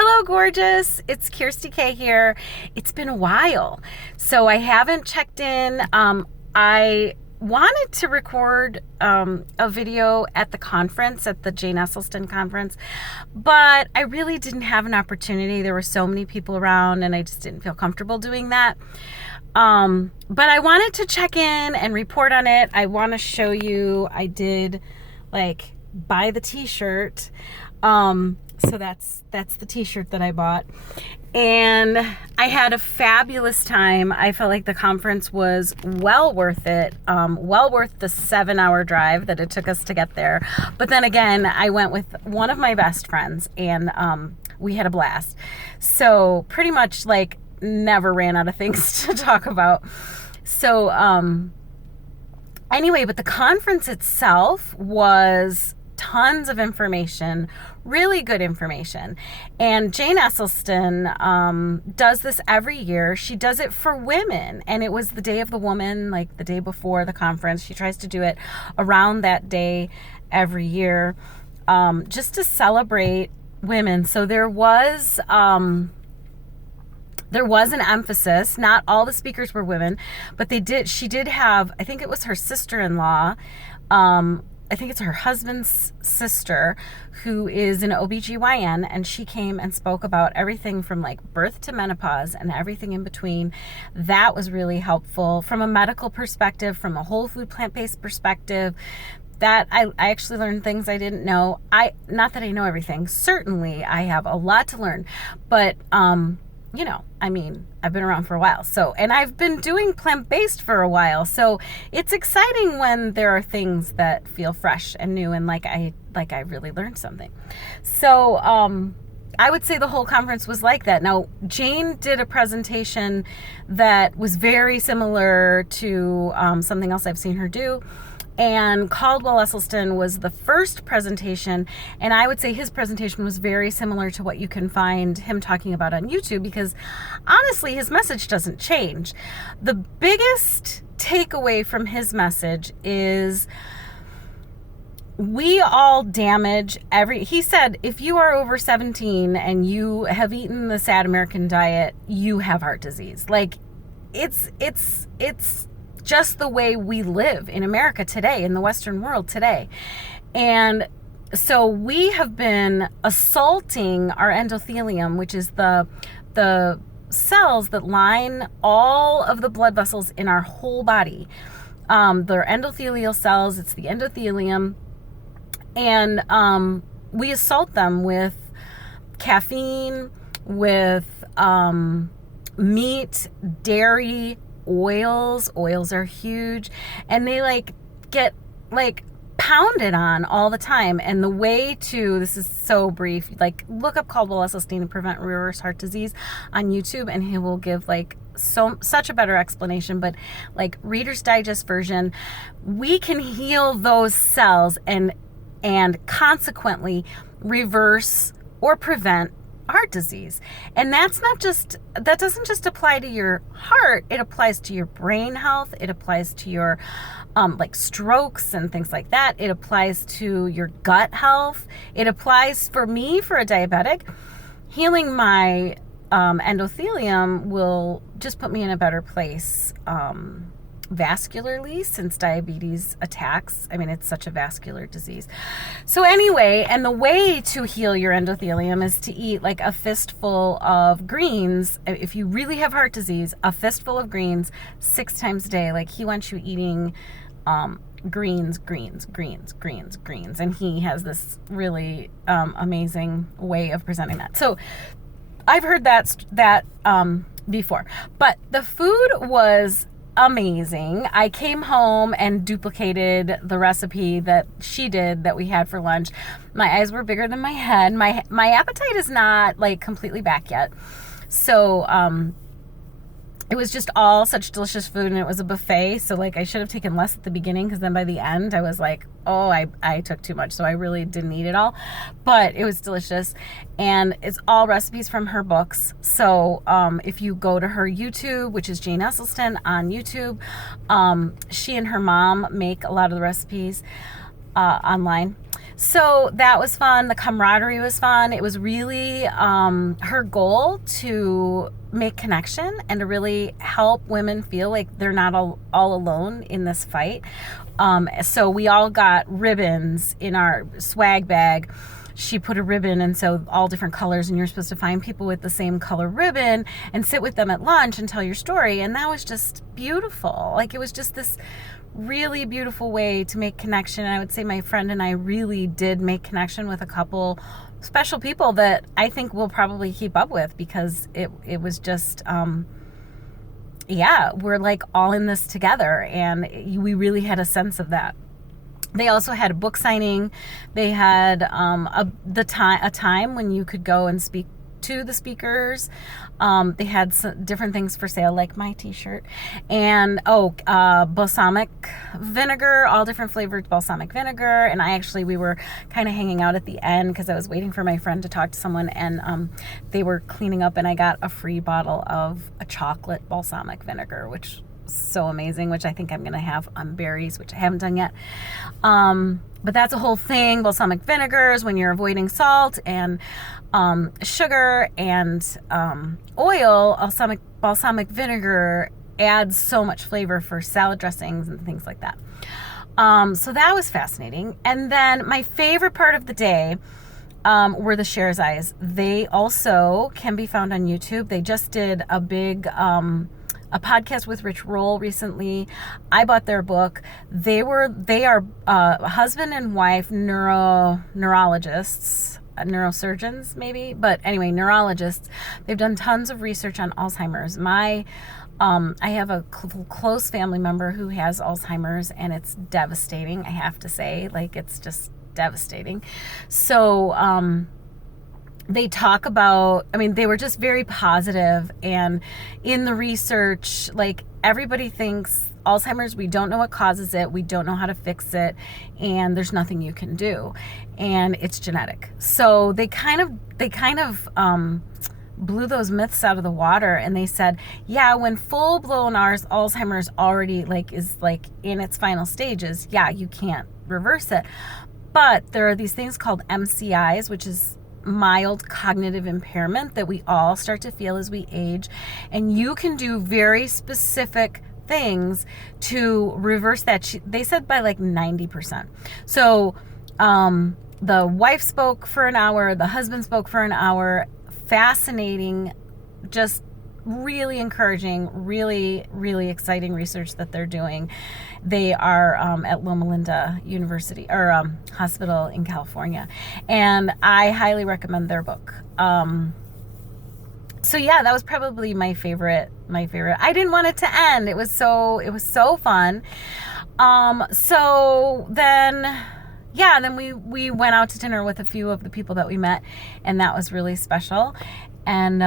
Hello, gorgeous. It's Kirsty K here. It's been a while, so I haven't checked in. I wanted to record a video at the conference, at the Jane Esselstyn conference, but I really didn't have an opportunity. There were so many people around, and I just didn't feel comfortable doing that. But I wanted to check in and report on it. I want to show you. I did buy the t-shirt. So that's the t-shirt that I bought, and I had a fabulous time. I felt like the conference was well worth it, well worth the 7-hour drive that it took us to get there. But then again, I went with one of my best friends, and we had a blast. So pretty much never ran out of things to talk about. So anyway, but the conference itself was tons of information, really good information. And Jane Esselstyn does this every year. She does it for women, and it was the Day of the Woman, the day before the conference. She tries to do it around that day every year, just to celebrate women. So there was an emphasis. Not all the speakers were women, but she did have, I think it was her sister-in-law, I think it's her husband's sister, who is an OBGYN, and she came and spoke about everything from birth to menopause and everything in between. That was really helpful from a medical perspective, from a whole food plant-based perspective. That I actually learned things I didn't know. Not that I know everything. Certainly I have a lot to learn, but I've been around for a while. And I've been doing plant-based for a while. So it's exciting when there are things that feel fresh and new and I really learned something. So I would say the whole conference was like that. Now, Jane did a presentation that was very similar to something else I've seen her do. And Caldwell Esselstyn was the first presentation, and I would say his presentation was very similar to what you can find him talking about on YouTube, because honestly, his message doesn't change. The biggest takeaway from his message is we all damage he said, if you are over 17 and you have eaten the sad American diet, you have heart disease. It's just the way we live in America today, in the Western world today. And so we have been assaulting our endothelium, which is the cells that line all of the blood vessels in our whole body. They're endothelial cells. It's the endothelium. And we assault them with caffeine, with meat, dairy, oils are huge, and they get pounded on all the time. And the way to, this is so brief, look up Caldwell Esselstyn to prevent reverse heart disease on YouTube, and he will give such a better explanation. But Reader's Digest version, we can heal those cells and consequently reverse or prevent heart disease. And that doesn't just apply to your heart, it applies to your brain health, it applies to your strokes and things like that, it applies to your gut health, it applies for me, for a diabetic. Healing my endothelium will just put me in a better place vascularly, since diabetes attacks. It's such a vascular disease. So anyway, and the way to heal your endothelium is to eat a fistful of greens. If you really have heart disease, a fistful of greens 6 times a day. He wants you eating greens. And he has this really amazing way of presenting that. So I've heard that before. But the food was amazing. I came home and duplicated the recipe that she did that we had for lunch. My eyes were bigger than my head. My appetite is not completely back yet. So it was just all such delicious food, and it was a buffet. So I should have taken less at the beginning, because then by the end I was I took too much. So I really didn't eat it all, but it was delicious. And it's all recipes from her books. So if you go to her YouTube, which is Jane Esselstyn on YouTube, she and her mom make a lot of the recipes online. So that was fun. The camaraderie was fun. It was really her goal to make connection and to really help women feel like they're not all alone in this fight. So we all got ribbons in our swag bag. She put a ribbon, and so all different colors, and you're supposed to find people with the same color ribbon and sit with them at lunch and tell your story. And that was just beautiful. Like, it was just this really beautiful way to make connection. And I would say my friend and I really did make connection with a couple special people that I think we'll probably keep up with, because it was just, we're like all in this together, and we really had a sense of that. They also had a book signing. They had a time when you could go and speak to the speakers. They had some different things for sale, like my t-shirt, and balsamic vinegar, all different flavored balsamic vinegar. And we were kind of hanging out at the end because I was waiting for my friend to talk to someone, and they were cleaning up, and I got a free bottle of a chocolate balsamic vinegar, which so amazing, which I think I'm gonna have on berries, which I haven't done yet. But that's a whole thing. Balsamic vinegars, when you're avoiding salt and sugar and oil, balsamic vinegar adds so much flavor for salad dressings and things like that. So that was fascinating. And then my favorite part of the day were the Share's Eyes. They also can be found on YouTube. They just did a big a podcast with Rich Roll recently. I bought their book. They are husband and wife neurologists, neurosurgeons maybe, but anyway, neurologists. They've done tons of research on Alzheimer's. I have a close family member who has Alzheimer's, and it's devastating, I have to say. Like, it's just devastating. So, they talk about, they were just very positive, and in the research, like, everybody thinks Alzheimer's, we don't know what causes it, we don't know how to fix it, and there's nothing you can do, and it's genetic. So they kind of blew those myths out of the water, and they said, yeah, when full-blown Alzheimer's already is in its final stages, yeah, you can't reverse it. But there are these things called MCIs, which is mild cognitive impairment, that we all start to feel as we age, and you can do very specific things to reverse that. They said by 90%. So the wife spoke for an hour, the husband spoke for an hour. Fascinating, just really encouraging, really, really exciting research that they're doing. They are at Loma Linda University or hospital in California, and I highly recommend their book. So yeah, that was probably my favorite. I didn't want it to end. It was so fun. So then we went out to dinner with a few of the people that we met, and that was really special. And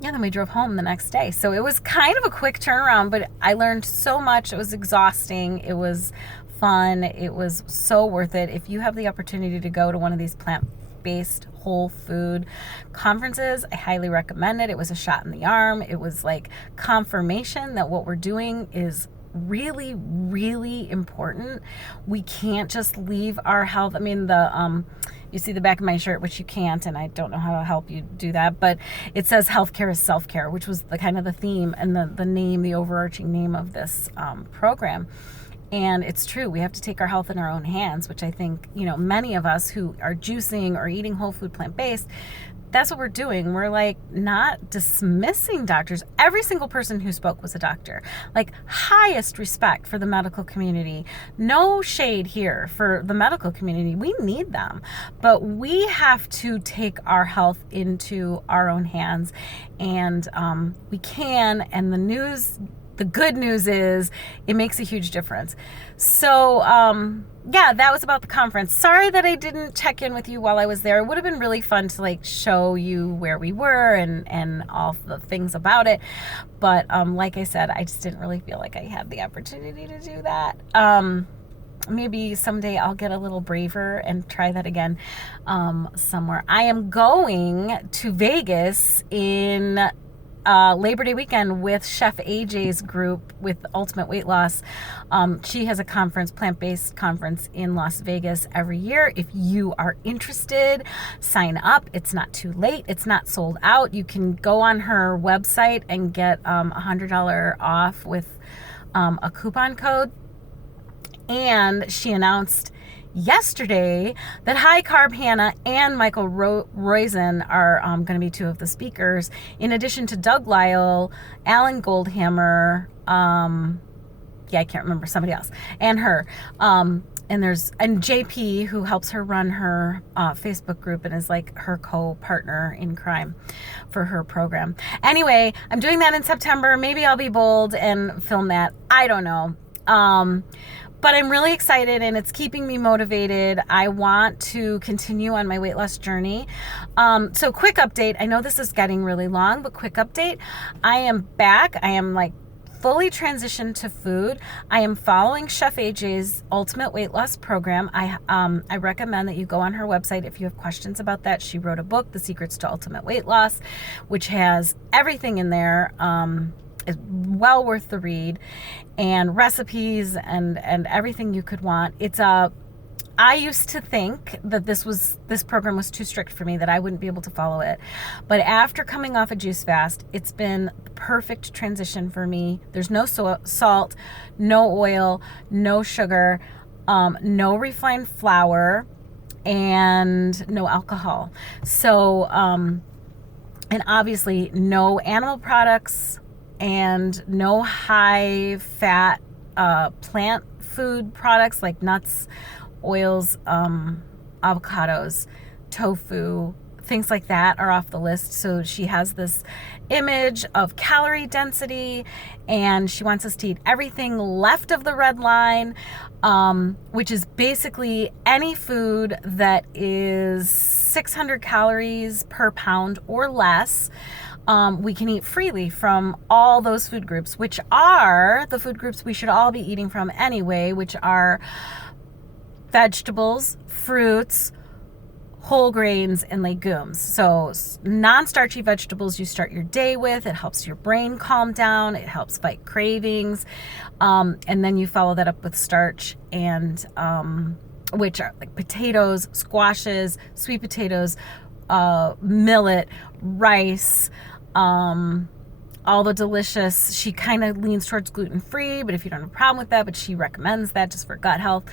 then we drove home the next day. So it was kind of a quick turnaround, but I learned so much. It was exhausting. It was fun. It was so worth it. If you have the opportunity to go to one of these plant-based whole food conferences, I highly recommend it. It was a shot in the arm. It was like confirmation that what we're doing is really, really important. We can't just leave our health. You see the back of my shirt, which you can't, and I don't know how to help you do that, but it says healthcare is self-care, which was the kind of the theme and the overarching name of this program. And it's true. We have to take our health in our own hands, which I think, many of us who are juicing or eating whole food plant-based, that's what we're doing. We're not dismissing doctors. Every single person who spoke was a doctor. Highest respect for the medical community. No shade here for the medical community. We need them. But we have to take our health into our own hands. And we can. And the good news is it makes a huge difference. So, that was about the conference. Sorry that I didn't check in with you while I was there. It would have been really fun to show you where we were and all the things about it. But like I said, I just didn't really feel like I had the opportunity to do that. Maybe someday I'll get a little braver and try that again somewhere. I am going to Vegas in Labor Day weekend with Chef AJ's group with Ultimate Weight Loss. She has a conference, plant-based conference in Las Vegas every year. If you are interested, sign up. It's not too late. It's not sold out. You can go on her website and get $100 off with a coupon code. And she announced yesterday that High Carb Hannah and Michael Roizen are going to be two of the speakers, in addition to Doug Lyle, Alan Goldhammer, I can't remember, somebody else, and her. And JP, who helps her run her Facebook group and is like her co-partner in crime for her program. Anyway, I'm doing that in September. Maybe I'll be bold and film that. I don't know. But I'm really excited, and it's keeping me motivated. I want to continue on my weight loss journey. So quick update. I know this is getting really long, but quick update. I am back. I am like fully transitioned to food. I am following Chef AJ's Ultimate Weight Loss Program. I recommend that you go on her website if you have questions about that. She wrote a book, The Secrets to Ultimate Weight Loss, which has everything in there. Is well worth the read, and recipes and everything you could want. I used to think that this program was too strict for me, that I wouldn't be able to follow it. But after coming off a juice fast, it's been the perfect transition for me. There's no salt, no oil, no sugar, no refined flour, and no alcohol. So, and obviously no animal products, and no high fat plant food products like nuts, oils, avocados, tofu, things like that are off the list. So she has this image of calorie density, and she wants us to eat everything left of the red line, which is basically any food that is 600 calories per pound or less. We can eat freely from all those food groups, which are the food groups we should all be eating from anyway, which are vegetables, fruits, whole grains, and legumes. So non-starchy vegetables you start your day with. It helps your brain calm down. It helps fight cravings. And then you follow that up with starch, and which are like potatoes, squashes, sweet potatoes, millet, rice, all the delicious. She kind of leans towards gluten-free, but if you don't have a problem with that, but she recommends that just for gut health.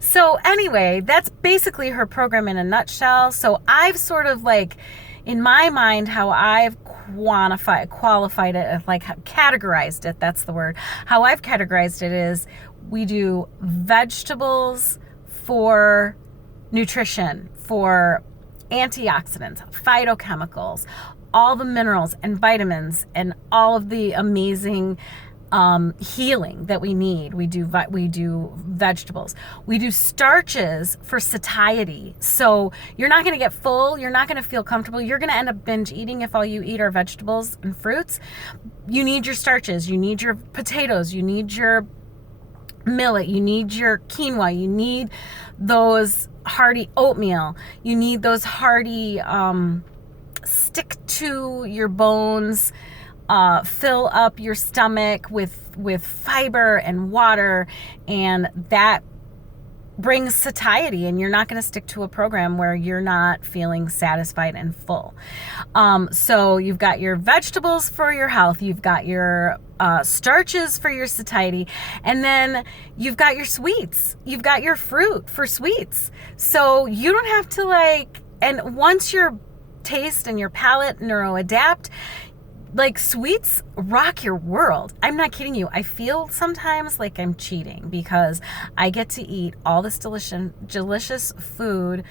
So anyway, that's basically her program in a nutshell. So I've sort of like, in my mind, how I've qualified it, like categorized it, that's the word. How I've categorized it is we do vegetables for nutrition, for antioxidants, phytochemicals, all the minerals and vitamins and all of the amazing healing that we need. We do vegetables. We do starches for satiety. So you're not going to get full. You're not going to feel comfortable. You're going to end up binge eating if all you eat are vegetables and fruits. You need your starches. You need your potatoes. You need your millet. You need your quinoa. You need those hearty oatmeal. You need those hearty stick to your bones, fill up your stomach with fiber and water, and that brings satiety, and you're not going to stick to a program where you're not feeling satisfied and full. So you've got your vegetables for your health, you've got your starches for your satiety, and then you've got your sweets, you've got your fruit for sweets. So you don't have to and once your taste and your palate neuroadapt, like sweets rock your world. I'm not kidding you. I feel sometimes like I'm cheating because I get to eat all this delicious food.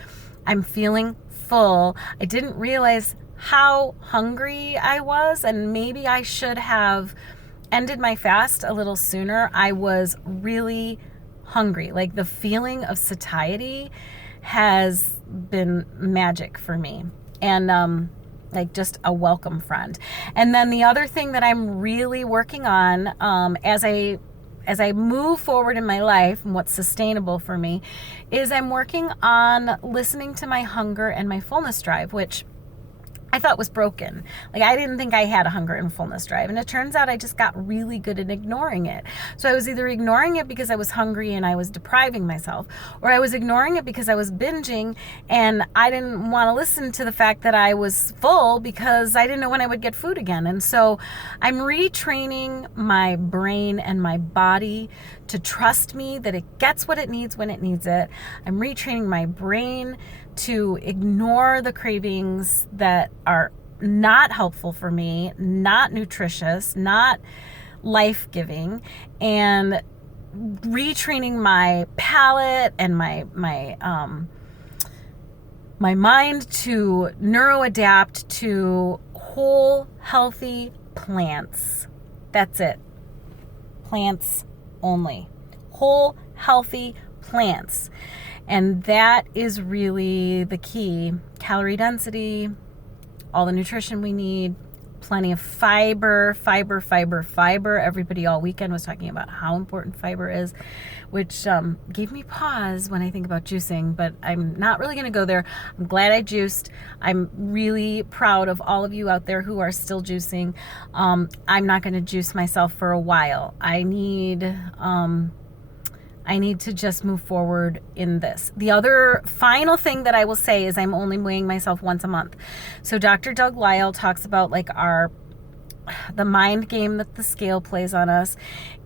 I'm feeling full. I didn't realize how hungry I was, and maybe I should have ended my fast a little sooner. I was really hungry. Like the feeling of satiety has been magic for me. And like just a welcome friend. And then the other thing that I'm really working on as I move forward in my life and what's sustainable for me is I'm working on listening to my hunger and my fullness drive, which I thought was broken. Like, I didn't think I had a hunger and fullness drive. And it turns out I just got really good at ignoring it. So I was either ignoring it because I was hungry and I was depriving myself, or I was ignoring it because I was binging and I didn't want to listen to the fact that I was full because I didn't know when I would get food again. And so I'm retraining my brain and my body to trust me that it gets what it needs when it needs it. I'm retraining my brain to ignore the cravings that are not helpful for me, not nutritious, not life-giving, and retraining my palate and my mind to neuroadapt to whole, healthy plants. That's it. Plants only. Whole, healthy plants. And that is really the key. Calorie density, all the nutrition we need, plenty of fiber. Everybody all weekend was talking about how important fiber is, which gave me pause when I think about juicing, but I'm not really going to go there. I'm glad I juiced. I'm really proud of all of you out there who are still juicing. I'm not going to juice myself for a while. I need to just move forward in this. The other final thing that I will say is I'm only weighing myself once a month. So Dr. Doug Lisle talks about like the mind game that the scale plays on us,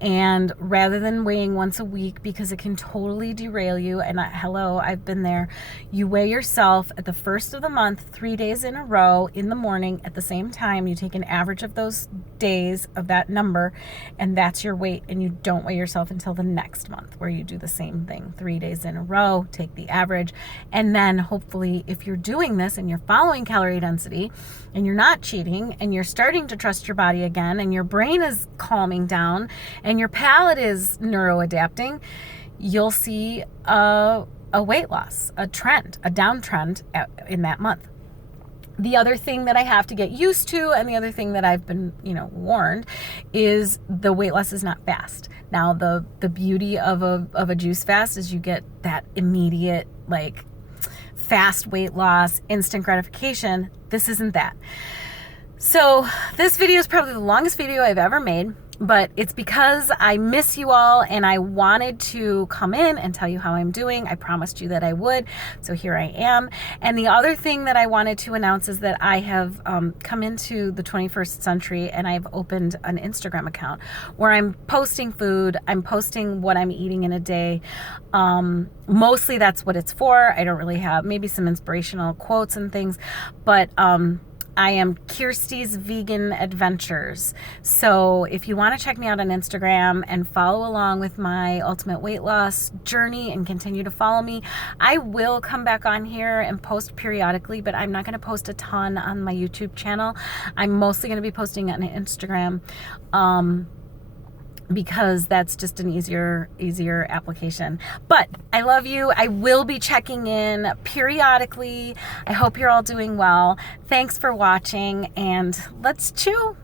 and rather than weighing once a week because it can totally derail you, and hello, I've been there, you weigh yourself at the first of the month 3 days in a row in the morning at the same time. You take an average of those days of that number, and that's your weight, and you don't weigh yourself until the next month where you do the same thing 3 days in a row, take the average, and then hopefully if you're doing this and you're following calorie density and you're not cheating and you're starting to trust your body again and your brain is calming down and your palate is neuroadapting, you'll see a weight loss, a trend, a downtrend in that month. The other thing that I have to get used to, and the other thing that I've been, warned, is the weight loss is not fast. Now, the beauty of a juice fast is you get that immediate, fast weight loss, instant gratification. This isn't that. So this video is probably the longest video I've ever made, but it's because I miss you all and I wanted to come in and tell you how I'm doing. I promised you that I would, so here I am. And the other thing that I wanted to announce is that I have come into the 21st century and I've opened an Instagram account where I'm posting food, I'm posting what I'm eating in a day. Mostly that's what it's for. I don't really have, maybe some inspirational quotes and things, but I am Kirsty's Vegan Adventures. So if you want to check me out on Instagram and follow along with my ultimate weight loss journey and continue to follow me, I will come back on here and post periodically, but I'm not going to post a ton on my YouTube channel. I'm mostly going to be posting on Instagram. Because that's just an easier application. But I love you. I will be checking in periodically. I hope you're all doing well. Thanks for watching, and let's chew.